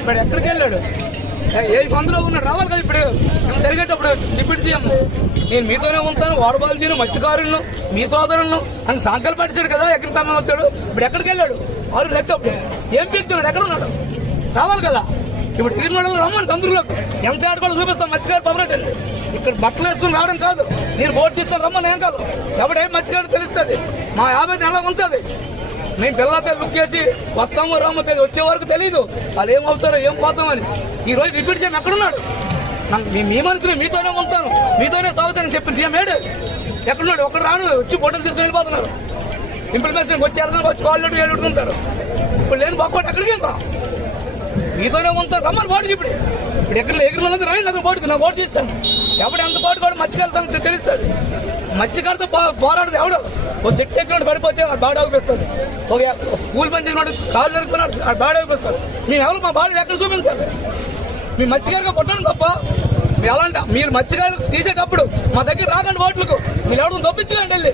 ఇప్పుడు ఎక్కడికి వెళ్ళాడు? ఏ పందులో ఉన్నాడు? రావాలి కదా ఇప్పుడు జరిగేటప్పుడు. డిప్యూటీ సీఎం నేను మీతోనే ఉంటాను, వాడబాల్జీను, మత్స్యకారులను, మీ సోదరులను అని సంకల్పడిచాడు కదా. ఎక్కడికి పంపించాడు? ఇప్పుడు ఎక్కడికి వెళ్ళాడు? వారు లెక్క ఏం పీక్తున్నాడు? ఎక్కడ ఉన్నాడు? రావాలి కదా. ఇప్పుడు తిరుమలలో రమ్మని చంద్రులకు ఎంత ఆడుకోవాలో చూపిస్తాం. మత్స్యకారు పవరేట్ అండి. ఇక్కడ బట్టలు వేసుకుని రావడం కాదు, మీరు బోర్డు తీసుకొని రమ్మని ఏం కాదు. ఎవడేం మత్స్యకారు తెలుస్తుంది. మా 50 నెలలు ఉంటుంది. మేము పిల్లలతో బుక్ చేసి వస్తామో రామో వచ్చే వరకు తెలియదు వాళ్ళు ఏమవుతారో ఏం పోతామని. ఈ రోజు రిపీట్ సీఎం ఎక్కడున్నాడు? మీ మనుషులు మీతోనే ఉంటాను, మీతోనే సాగుతానని చెప్పిన సీఎం ఏడు ఎక్కడున్నాడు? ఒక్కడు రాను, వచ్చి బోటలు తీసుకుని వెళ్ళిపోతున్నారు. ఇంప్లిమెంటేషన్ వచ్చి ఎడతారు, వచ్చి కాళ్ళు ఏడుకుంటారు. ఇప్పుడు లేని బాక్కోటి ఎక్కడికి వెళ్తా? మీతోనే ఉంటారు, రమ్మని బోటుకి. ఇప్పుడు ఎగిరినందుకు రాయండి, అతను బోటుకి నా బోటు తీస్తాను. ఎవడు ఎంత బోటు కూడా మత్స్యకారుతో తెలుస్తుంది. మత్స్యకారుతో పోరాడదు ఎవడు. ఓ శక్తి ఎక్కినట్టు పడిపోతే బాడీ ఆగిపిస్తుంది. ఒక కూలి పని చేసినట్టు కాళ్ళు ఎరుకున్నాడు, బాడీ ఆగిపిస్తారు. మేము ఎవరు మా బాడీ ఎక్కడ చూపించాలి? మీ మత్స్యకారుగా కొట్టడం తప్ప మీరు మత్స్యకారులు తీసేటప్పుడు మా దగ్గర రాకండి ఓట్లకు. మీరు ఎవరు తప్పించలేండి వెళ్ళి.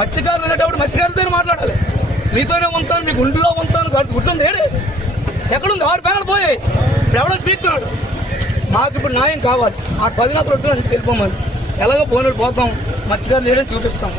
మత్స్యకారులు అనేటప్పుడు మత్స్యకారులతో మాట్లాడాలి. మీతోనే ఉంటాను, మీకు గుండెలో ఉంటాను, గుర్తుంది ఏడు ఎక్కడుంది? 6 బ్యాగులు పోయాయి. ఇప్పుడు ఎవడో స్పీక్తున్నాడు. మాకు ఇప్పుడు న్యాయం కావాలి. ఆ 10 నెలలు వెళ్ళిపోమని ఎలాగో పోయినట్టు పోతాం. మత్స్యకారులు లేడని చూపిస్తాం.